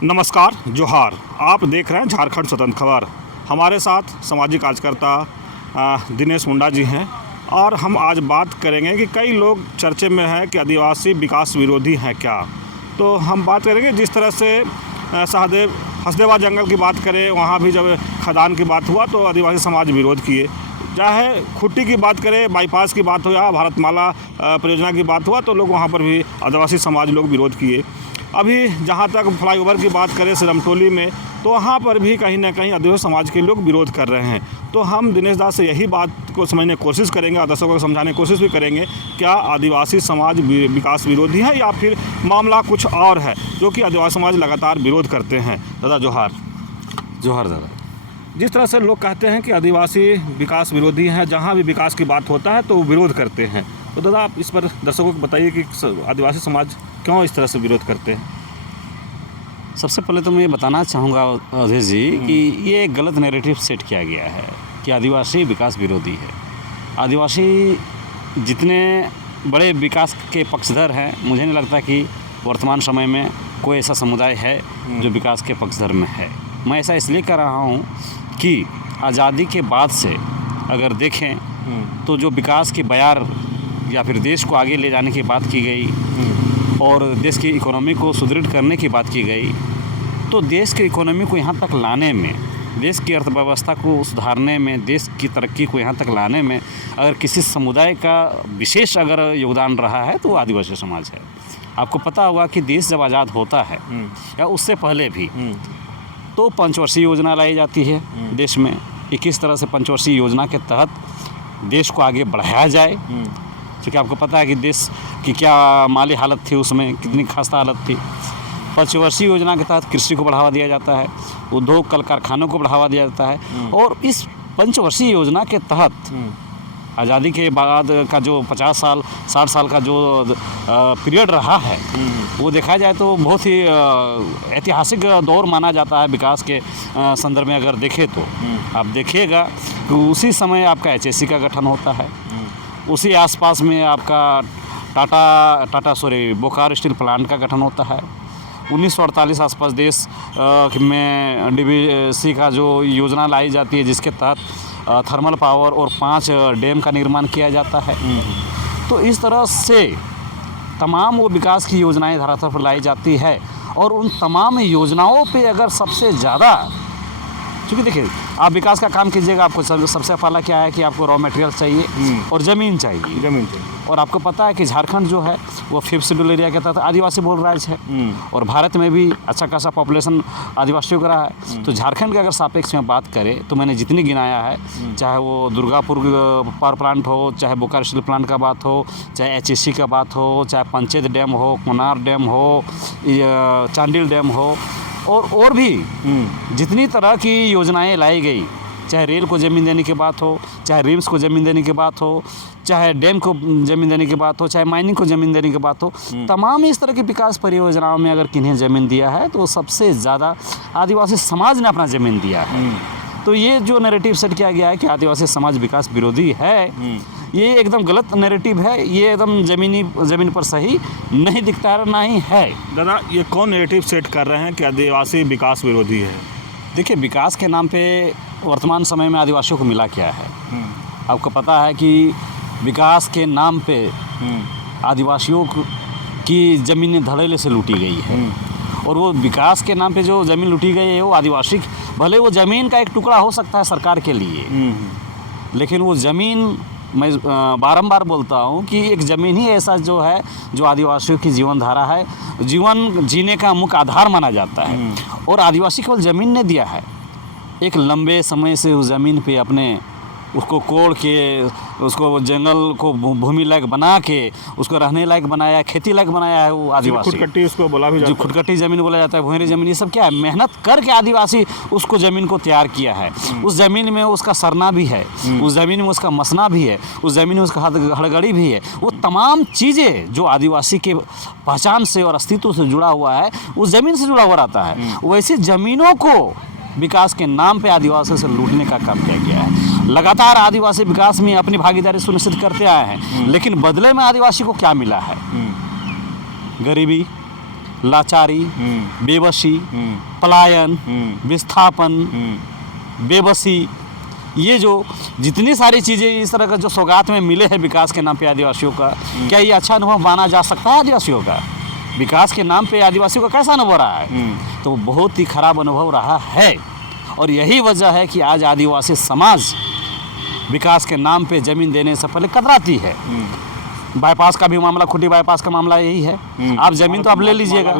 नमस्कार, जोहार। आप देख रहे हैं झारखंड स्वतंत्र खबर। हमारे साथ सामाजिक कार्यकर्ता दिनेश मुंडा जी हैं और हम आज बात करेंगे कि कई लोग चर्चे में हैं कि आदिवासी विकास विरोधी हैं क्या। तो हम बात करेंगे जिस तरह से सहदेव हसदेवा जंगल की बात करें, वहाँ भी जब खदान की बात हुआ तो आदिवासी समाज विरोध किए। चाहे खुट्टी की बात करें, बाईपास की बात हो या भारतमाला परियोजना की बात हुआ तो लोग वहाँ पर भी आदिवासी समाज लोग विरोध किए। अभी जहाँ तक फ्लाईओवर की बात करें सिरमटोली में, तो वहाँ पर भी कहीं ना कहीं आदिवासी समाज के लोग विरोध कर रहे हैं। तो हम दिनेश दास से यही बात को समझने की कोशिश करेंगे और दर्शकों को समझाने की कोशिश भी करेंगे, क्या आदिवासी समाज विकास विरोधी है या फिर मामला कुछ और है जो कि आदिवासी समाज लगातार विरोध करते हैं। दादा जोहार। जोहार दादा। जिस तरह से लोग कहते हैं कि आदिवासी विकास विरोधी हैं, जहाँ भी विकास की बात होता है तो वो विरोध करते हैं, तो दादा आप इस पर दर्शकों को बताइए कि आदिवासी समाज क्यों इस तरह से विरोध करते हैं। सबसे पहले तो मैं ये बताना चाहूँगा अवधेश जी कि ये एक गलत नैरेटिव सेट किया गया है कि आदिवासी विकास विरोधी है। आदिवासी जितने बड़े विकास के पक्षधर हैं, मुझे नहीं लगता कि वर्तमान समय में कोई ऐसा समुदाय है जो विकास के पक्षधर में है। मैं ऐसा इसलिए कर रहा हूँ कि आज़ादी के बाद से अगर देखें तो जो विकास की बयार या फिर देश को आगे ले जाने की बात की गई और देश की इकोनॉमी को सुदृढ़ करने की बात की गई, तो देश की इकोनॉमी को यहाँ तक लाने में, देश की अर्थव्यवस्था को सुधारने में, देश की तरक्की को यहाँ तक लाने में अगर किसी समुदाय का विशेष अगर योगदान रहा है तो वो आदिवासी समाज है। आपको पता होगा कि देश जब आज़ाद होता है या उससे पहले भी तो पंचवर्षीय योजना लाई जाती है देश में कि किस तरह से पंचवर्षीय योजना के तहत देश को आगे बढ़ाया जाए। क्योंकि आपको पता है कि देश की क्या माली हालत थी, उसमें कितनी खस्ता हालत थी। पंचवर्षीय योजना के तहत कृषि को बढ़ावा दिया जाता है, उद्योग कल कारखानों को बढ़ावा दिया जाता है। और इस पंचवर्षीय योजना के तहत आज़ादी के बाद का जो 50 साल 60 साल का जो पीरियड रहा है, वो देखा जाए तो बहुत ही ऐतिहासिक दौर माना जाता है विकास के संदर्भ में। अगर देखें तो आप देखिएगा कि उसी समय आपका HSC का गठन होता है, उसी आसपास में आपका बोकारो स्टील प्लांट का गठन होता है। 1948 आसपास देश में DVC का जो योजना लाई जाती है जिसके तहत थर्मल पावर और 5 डैम का निर्माण किया जाता है। तो इस तरह से तमाम वो विकास की योजनाएं धरातल पर लाई जाती है और उन तमाम योजनाओं पे अगर सबसे ज़्यादा, क्योंकि देखिए आप विकास का काम कीजिएगा, आपको सबसे पहला क्या है कि आपको रॉ मटेरियल चाहिए और ज़मीन चाहिए। और आपको पता है कि झारखंड जो है वो 5th शेड्यूल एरिया के तहत आदिवासी बहुल राज्य है और भारत में भी अच्छा खासा पॉपुलेशन आदिवासियों का रहा है। तो झारखंड के अगर सापेक्ष में बात करें तो मैंने जितनी गिनाया है, चाहे वो दुर्गापुर पावर प्लांट हो, चाहे बोकारो स्टील प्लांट का बात हो, चाहे HSC का बात हो, चाहे पंचेत डैम हो, कोनार डैम हो, चांडिल डैम हो और भी जितनी तरह की योजनाएं लाई गई, चाहे रेल को ज़मीन देने की बात हो, चाहे रिम्स को ज़मीन देने की बात हो, चाहे डैम को ज़मीन देने की बात हो, चाहे माइनिंग को ज़मीन देने की बात हो, तमाम इस तरह की विकास परियोजनाओं में अगर किन्हें ज़मीन दिया है तो सबसे ज़्यादा आदिवासी समाज ने अपना ज़मीन दिया है। तो ये जो नैरेटिव सेट किया गया है कि आदिवासी समाज विकास विरोधी है, ये एकदम गलत नैरेटिव है। ये एकदम ज़मीन पर सही नहीं दिखता है, ना ही है। दादा ये कौन नैरेटिव सेट कर रहे हैं कि आदिवासी विकास विरोधी है। देखिए, विकास के नाम पे वर्तमान समय में आदिवासियों को मिला क्या है। आपको पता है कि विकास के नाम पे आदिवासियों की ज़मीनें धड़ल्ले से लूटी गई है और वो विकास के नाम पे जो ज़मीन लूटी गई है वो आदिवासी, भले वो ज़मीन का एक टुकड़ा हो सकता है सरकार के लिए, लेकिन वो ज़मीन, मैं बारंबार बोलता हूँ कि एक ज़मीन ही ऐसा जो है जो आदिवासियों की जीवन धारा है, जीवन जीने का मुख्य आधार माना जाता है। और आदिवासी केवल ज़मीन ने दिया है, एक लंबे समय से उस ज़मीन पे अपने उसको कोड़ के, उसको जंगल को भूमि लायक बना के उसको रहने लायक बनाया, खेती लायक बनाया है वो आदिवासी। खुदकट्टी उसको बोला भी जाता है, जो खुदकट्टी ज़मीन बोला जाता है, भूरी ज़मीन, ये सब क्या है, मेहनत करके आदिवासी उसको ज़मीन को तैयार किया है। उस ज़मीन में उसका सरना भी है, उस ज़मीन में उसका मसना भी है, उस ज़मीन में उसका हड़गड़ी भी है। वो तमाम चीज़ें जो आदिवासी के पहचान से और अस्तित्व से जुड़ा हुआ है, उस ज़मीन से जुड़ा हुआ रहता है। वैसे ज़मीनों को विकास के नाम पे आदिवासी से लूटने का काम किया गया है। लगातार आदिवासी विकास में अपनी भागीदारी सुनिश्चित करते आए हैं, लेकिन बदले में आदिवासी को क्या मिला है? गरीबी, लाचारी, बेबसी, पलायन, विस्थापन, बेबसी, ये जो जितनी सारी चीज़ें इस तरह का जो सौगात में मिले हैं विकास के नाम पे आदिवासियों का, क्या ये अच्छा अनुभव माना जा सकता है आदिवासियों का? विकास के नाम पे आदिवासियों का कैसा अनुभव रहा है? तो बहुत ही खराब अनुभव रहा है। और यही वजह है कि आज आदिवासी समाज विकास के नाम पे ज़मीन देने से पहले कतराती है। बाईपास का भी मामला, खूंटी बाईपास का मामला यही है। आप ज़मीन तो आप ले लीजिएगा,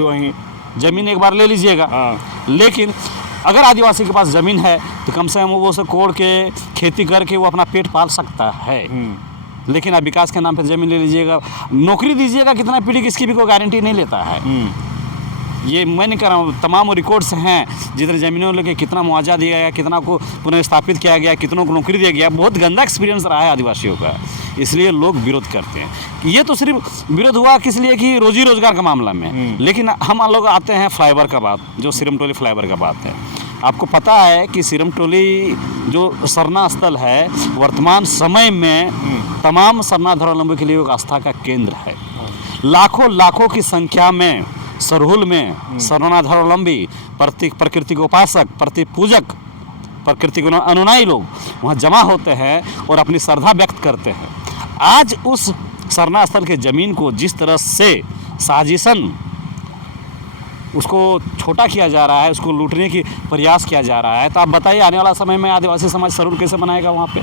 ज़मीन एक बार ले लीजिएगा, लेकिन अगर आदिवासी के पास ज़मीन है तो कम से कम वो उसे कोड़ के खेती करके वो अपना पेट पाल सकता है। लेकिन आप विकास के नाम पे ज़मीन ले लीजिएगा, नौकरी दीजिएगा, कितना पीढ़ी किसकी भी कोई गारंटी नहीं लेता है। ये मैं नहीं कर रहा हूँ, तमाम रिकॉर्ड्स हैं, जितने ज़मीनों लेके कितना मुआवजा दिया गया, कितना को पुनर्स्थापित किया गया, कितनों को नौकरी दिया गया। बहुत गंदा एक्सपीरियंस रहा है आदिवासियों का, इसलिए लोग विरोध करते हैं। ये तो सिर्फ विरोध हुआ किस लिए कि रोजी रोजगार का मामला में, लेकिन हम लोग आते हैं फ्लाईओवर का बात, जो सिरमटोली फ्लाईओवर का बात है। आपको पता है कि सिरमटोली जो सरना स्थल है वर्तमान समय में तमाम सरना धर्मावलंबी के लिए एक आस्था का केंद्र है। लाखों की संख्या में सरहुल में सरना धर्मावलंबी, प्रकृति के उपासक, प्रति पूजक, प्रकृति के अनुयायी लोग वहाँ जमा होते हैं और अपनी श्रद्धा व्यक्त करते हैं। आज उस सरना स्थल के ज़मीन को जिस तरह से साजिशन उसको छोटा किया जा रहा है, उसको लूटने की प्रयास किया जा रहा है, तो आप बताइए आने वाला समय में आदिवासी समाज सरहुल कैसे मनाएगा वहाँ पे?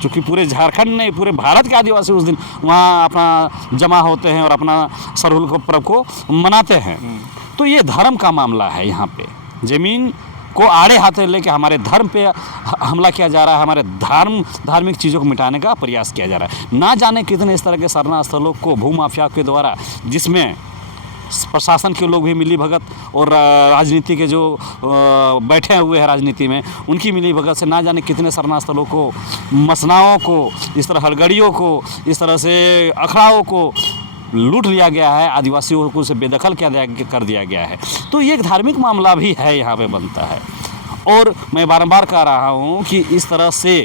क्योंकि पूरे झारखंड नहीं, पूरे भारत के आदिवासी उस दिन वहाँ अपना जमा होते हैं और अपना सरहुल को पर्व को मनाते हैं। तो ये धर्म का मामला है। यहाँ पे ज़मीन को आड़े हाथे लेके हमारे धर्म पे हमला किया जा रहा है, हमारे धार्मिक चीज़ों को मिटाने का प्रयास किया जा रहा है। ना जाने कितने इस तरह के सरना स्थलों को भूमाफिया के द्वारा, जिसमें प्रशासन के लोग भी मिली भगत और राजनीति के जो बैठे हुए हैं राजनीति में, उनकी मिली भगत से ना जाने कितने सरना स्थलों को, मसनाओं को, इस तरह हलगड़ियों को, इस तरह से अखड़ाओं को लूट लिया गया है, आदिवासियों को उसे बेदखल कर दिया गया है। तो ये एक धार्मिक मामला भी है, यहाँ पे बनता है। और मैं बारंबार कह रहा हूँ कि इस तरह से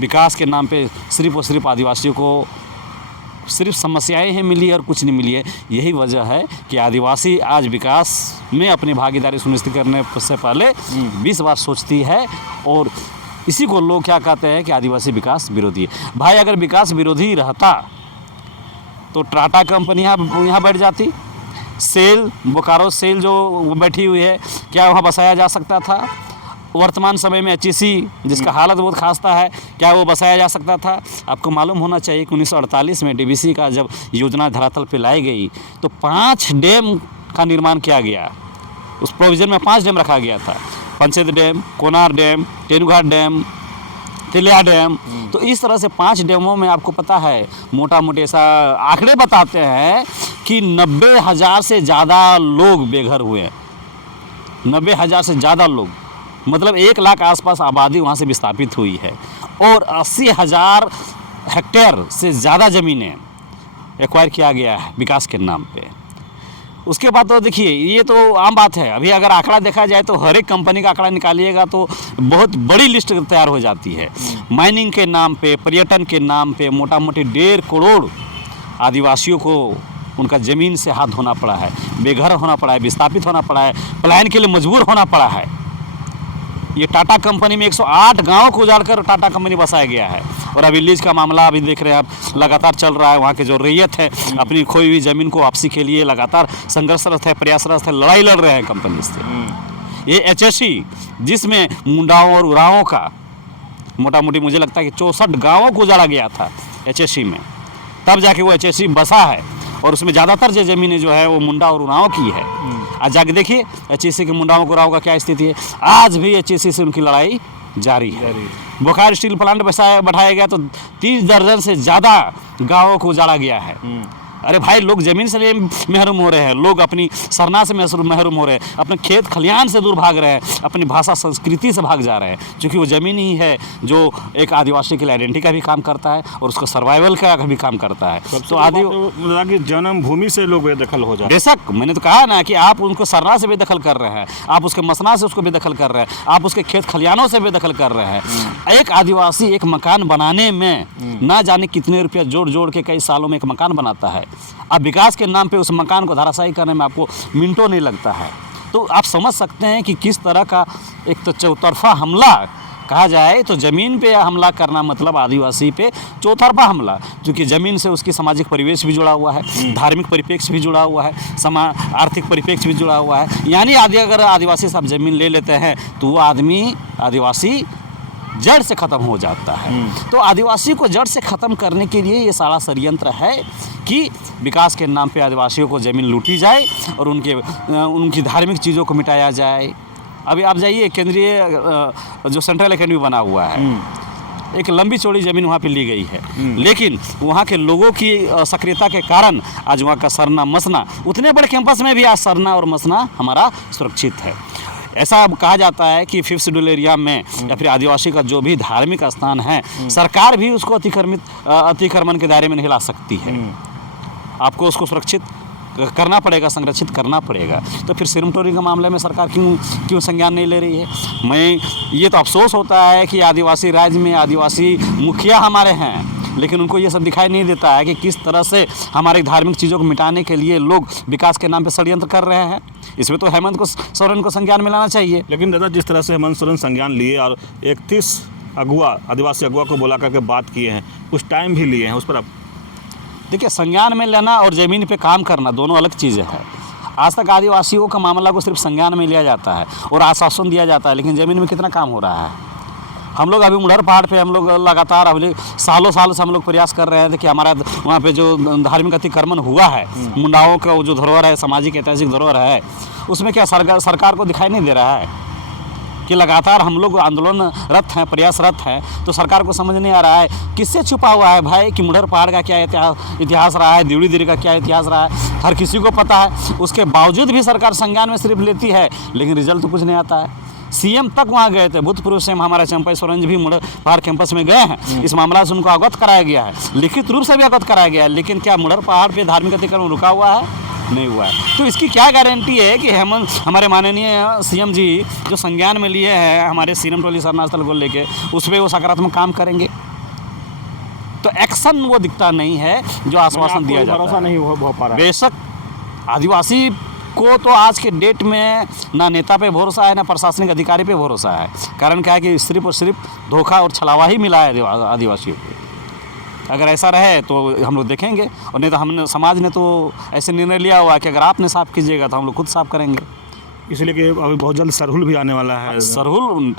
विकास के नाम पे सिर्फ और सिर्फ आदिवासियों को सिर्फ समस्याएं हैं मिली और कुछ नहीं मिली है। यही वजह है कि आदिवासी आज विकास में अपनी भागीदारी सुनिश्चित करने से पहले 20 बार सोचती है। और इसी को लोग क्या कहते हैं कि आदिवासी विकास विरोधी है। भाई अगर विकास विरोधी रहता तो टाटा कंपनी यहाँ बैठ जाती, सेल, बोकारो सेल जो बैठी हुई है, क्या वहाँ बसाया जा सकता था? वर्तमान समय में HEC जिसका हालत बहुत खास्ता है, क्या वो बसाया जा सकता था? आपको मालूम होना चाहिए कि 1948 में DBC का जब योजना धरातल पे लाई गई तो 5 डैम का निर्माण किया गया। उस प्रोविज़न में 5 डैम रखा गया था, Panchet dam, Konar dam, Tenughat dam, Tilaiya dam. तो इस तरह से 5 डैमों में आपको पता है, मोटा मोटी ऐसा आंकड़े बताते हैं कि 90,000 से ज़्यादा लोग बेघर हुए। 90,000 से ज़्यादा लोग, मतलब 1 लाख आसपास आबादी वहाँ से विस्थापित हुई है। और 80,000 हेक्टेयर से ज़्यादा ज़मीनें एक्वायर किया गया है विकास के नाम पे। उसके बाद तो देखिए, ये तो आम बात है। अभी अगर आंकड़ा देखा जाए तो हर एक कंपनी का आंकड़ा निकालिएगा तो बहुत बड़ी लिस्ट तैयार हो जाती है। माइनिंग के नाम पे, पर्यटन के नाम पे मोटा मोटी 1.5 करोड़ आदिवासियों को उनका ज़मीन से हाथ धोना पड़ा है, बेघर होना पड़ा है, विस्थापित होना पड़ा है, पलायन के लिए मजबूर होना पड़ा है। ये टाटा कंपनी में 108 गाँव को उजाड़कर टाटा कंपनी बसाया गया है। और अभी लीज का मामला अभी देख रहे हैं आप, लगातार चल रहा है। वहाँ के जो रैयत है अपनी खोई हुई ज़मीन को वापसी के लिए लगातार संघर्षरत है, प्रयासरत है, लड़ाई लड़ रहे हैं कंपनी से। ये HEC जिसमें मुंडाओं और उराओं का मोटा मोटी मुझे लगता है कि 64 गाँवों को उजाड़ा गया था HEC में, तब जाके वो HEC बसा है। और उसमें ज़्यादातर जो ज़मीनें जो है वो मुंडा और उराओं की है। आज जाके देखिए HEC के मुंडाओं को उराओं का क्या स्थिति है। आज भी HEC से उनकी लड़ाई जारी है। बोकारो स्टील प्लांट बैठाया गया तो 30 दर्जन से ज़्यादा गाँवों को उजाड़ा गया है। अरे भाई, लोग ज़मीन से महरूम हो रहे हैं, लोग अपनी सरना से महरूम हो रहे हैं, अपने खेत खलियान से दूर भाग रहे हैं, अपनी भाषा संस्कृति से भाग जा रहे हैं, क्योंकि वो ज़मीन ही है जो एक आदिवासी के लिए आइडेंटिटी का भी काम करता है और उसका सर्वाइवल का भी काम करता है। तो आदि जन्मभूमि से लोग बेदखल हो जाए। बेशक, मैंने तो कहा ना कि आप उनको सरना से बेदखल कर रहे हैं, आप उसके मसना से उसको बेदखल कर रहे हैं, आप उसके खेत खलियानों से बेदखल कर रहे हैं। एक आदिवासी एक मकान बनाने में ना जाने कितने रुपया जोड़ जोड़ के कई सालों में एक मकान बनाता है। अब विकास के नाम पे उस मकान को धराशायी करने में आपको मिनटों नहीं लगता है। तो आप समझ सकते हैं कि किस तरह का एक तो चौतरफा हमला कहा जाए तो ज़मीन पे हमला करना मतलब आदिवासी पे चौतरफा हमला, क्योंकि ज़मीन से उसकी सामाजिक परिवेश भी जुड़ा हुआ है, धार्मिक परिप्रेक्ष्य भी जुड़ा हुआ है, आर्थिक परिप्रेक्ष्य भी जुड़ा हुआ है। यानी अगर आदिवासी सब ज़मीन ले लेते हैं तो वो आदमी आदिवासी जड़ से ख़त्म हो जाता है। तो आदिवासी को जड़ से ख़त्म करने के लिए ये सारा षड्यंत्र है कि विकास के नाम पे आदिवासियों को ज़मीन लूटी जाए और उनकी धार्मिक चीज़ों को मिटाया जाए। अभी आप जाइए केंद्रीय जो सेंट्रल एकेडमी बना हुआ है, एक लंबी चौड़ी ज़मीन वहाँ पे ली गई है, लेकिन वहाँ के लोगों की सक्रियता के कारण आज वहाँ का सरना मसना, उतने बड़े कैंपस में भी आज सरना और मसना हमारा सुरक्षित है। ऐसा कहा जाता है कि 5th शेड्यूल एरिया में या फिर आदिवासी का जो भी धार्मिक स्थान है, सरकार भी उसको अतिक्रमण के दायरे में नहीं ला सकती है। आपको उसको सुरक्षित करना पड़ेगा, संरक्षित करना पड़ेगा। तो फिर सिरमटोली के मामले में सरकार क्यों संज्ञान नहीं ले रही है? ये तो अफसोस होता है कि आदिवासी राज्य में आदिवासी मुखिया हमारे हैं, लेकिन उनको ये सब दिखाई नहीं देता है कि किस तरह से हमारे धार्मिक चीज़ों को मिटाने के लिए लोग विकास के नाम पे षड्यंत्र कर रहे हैं। इसमें तो हेमंत सोरेन को संज्ञान में लाना चाहिए। लेकिन दादा, जिस तरह से हेमंत सोरेन संज्ञान लिए और 31 आदिवासी अगुआ को बुला करके बात किए हैं, कुछ टाइम भी लिए हैं, उस पर आप देखिए, संज्ञान में लेना और ज़मीन पे काम करना दोनों अलग चीज़ें हैं। आज तक आदिवासियों का मामला को सिर्फ संज्ञान में लिया जाता है और आश्वासन दिया जाता है, लेकिन ज़मीन में कितना काम हो रहा है? हम लोग अभी मुढ़र पहाड़ पे हम लोग लगातार अभी सालों से हम लोग प्रयास कर रहे थे कि हमारा वहाँ पे जो धार्मिक अतिक्रमण हुआ है, मुंडाओं का जो धरोहर है, सामाजिक ऐतिहासिक धरोहर है, उसमें क्या सरकार को दिखाई नहीं दे रहा है कि लगातार हम लोग आंदोलनरत हैं, प्रयासरत हैं, तो सरकार को समझ नहीं आ रहा है किससे छुपा हुआ है भाई कि मुढ़र पहाड़ का क्या इतिहास रहा है, दिवड़ी दिरी का क्या इतिहास रहा है, हर किसी को पता है। उसके बावजूद भी सरकार संज्ञान में सिर्फ लेती है, लेकिन रिजल्ट तो कुछ नहीं आता है। सीएम तक वहाँ गए थे, भूतपूर्व सीएम हमारे चंपई सोरेन जी भी मुढ़र पहाड़ कैंपस में गए हैं। इस मामला से उनको अवगत कराया गया है, लिखित रूप से भी अवगत कराया गया है, लेकिन क्या मुढ़र पहाड़ पर धार्मिक अतिक्रमण रुका हुआ है? नहीं हुआ है। तो इसकी क्या गारंटी है कि हमारे माननीय सीएम जी जो संज्ञान में लिए हैं हमारे सिरमटोली सरना स्थल को लेके, उस पर वो सकारात्मक काम करेंगे? तो एक्शन वो दिखता नहीं है जो आश्वासन दिया जाता है। भरोसा नहीं हो पा रहा है। बेशक आदिवासी को तो आज के डेट में ना नेता पे भरोसा है, ना प्रशासनिक अधिकारी पे भरोसा है। कारण क्या है कि सिर्फ और सिर्फ धोखा और छलावा ही मिला है आदिवासियों को। अगर ऐसा रहे तो हम लोग देखेंगे, और नहीं तो समाज ने तो ऐसे निर्णय लिया हुआ है कि अगर आपने साफ कीजिएगा तो हम लोग खुद साफ करेंगे। इसलिए कि अभी बहुत जल्द सरहुल भी आने वाला है। सरहुल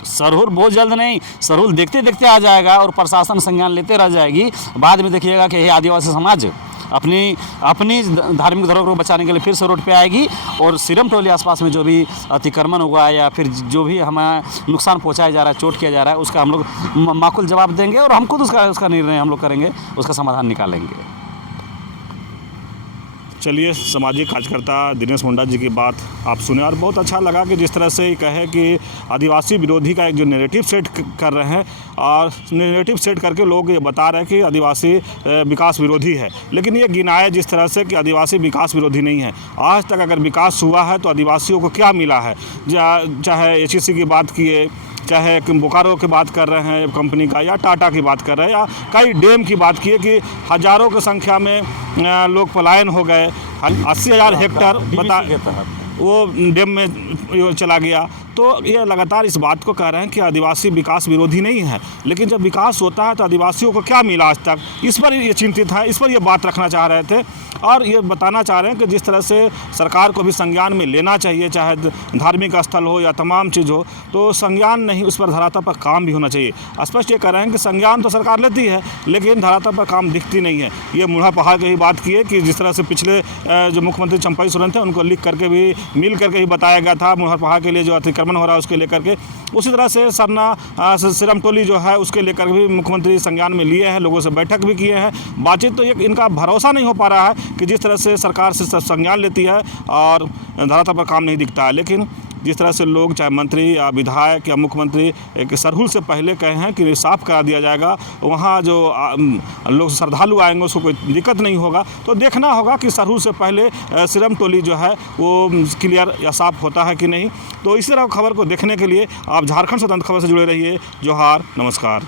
बहुत जल्द नहीं, सरहुल देखते देखते आ जाएगा और प्रशासन संज्ञान लेते रह जाएगी। बाद में देखिएगा कि ये आदिवासी समाज अपनी धार्मिक धरोहर को बचाने के लिए फिर से रोड पे आएगी और सिरमटोली आसपास में जो भी अतिक्रमण हुआ है या फिर जो भी हमें नुकसान पहुंचाया जा रहा है, चोट किया जा रहा है, उसका हम लोग माकूल जवाब देंगे और हम खुद उसका निर्णय हम लोग करेंगे, उसका समाधान निकालेंगे। चलिए, सामाजिक कार्यकर्ता दिनेश मुंडा जी की बात आप सुने और बहुत अच्छा लगा कि जिस तरह से ये कहे कि आदिवासी विरोधी का एक जो नैरेटिव सेट कर रहे हैं, और नैरेटिव सेट करके लोग ये बता रहे हैं कि आदिवासी विकास विरोधी है, लेकिन ये गिनाए जिस तरह से कि आदिवासी विकास विरोधी नहीं है। आज तक अगर विकास हुआ है तो आदिवासियों को क्या मिला है? चाहे HEC की बात किए, चाहे बोकारो की बात कर रहे हैं कंपनी का, या टाटा की बात कर रहे हैं, या कई डैम की बात किए कि हज़ारों की संख्या में लोग पलायन हो गए। 80,000 हेक्टेयर वो डैम में चला गया। तो ये लगातार इस बात को कह रहे हैं कि आदिवासी विकास विरोधी नहीं है, लेकिन जब विकास होता है तो आदिवासियों को क्या मिला आज तक, इस पर ये चिंतित है, इस पर ये बात रखना चाह रहे थे। और ये बताना चाह रहे हैं कि जिस तरह से सरकार को भी संज्ञान में लेना चाहिए, चाहे धार्मिक स्थल हो या तमाम चीज़ हो, तो संज्ञान नहीं, उस पर धरातल पर काम भी होना चाहिए। स्पष्ट ये कह रहे हैं कि संज्ञान तो सरकार लेती है, लेकिन धरातल पर काम दिखती नहीं है। ये मुढ़ा पहाड़ की ही बात की है कि जिस तरह से पिछले जो मुख्यमंत्री चंपई सोरेन थे उनको लिख करके भी, मिल करके ही बताया गया था मुढ़ा पहाड़ के लिए जो अतिक्रमण हो रहा है उसके लेकर के। उसी तरह से सरना सिरमटोली जो है उसके लेकर भी मुख्यमंत्री संज्ञान में लिए हैं, लोगों से बैठक भी किए हैं, बातचीत। तो ये इनका भरोसा नहीं हो पा रहा है कि जिस तरह से सरकार से संज्ञान लेती है और धरातल पर काम नहीं दिखता है। लेकिन जिस तरह से लोग, चाहे मंत्री या विधायक या मुख्यमंत्री, एक सरहुल से पहले कहे हैं कि साफ़ करा दिया जाएगा, वहाँ जो लोग श्रद्धालु आएंगे उसको कोई दिक्कत नहीं होगा। तो देखना होगा कि सरहुल से पहले सिरमटोली जो है वो क्लियर या साफ़ होता है कि नहीं। तो इसी तरह खबर को देखने के लिए आप झारखंड स्वतंत्र खबर से जुड़े रहिए। जोहार, नमस्कार।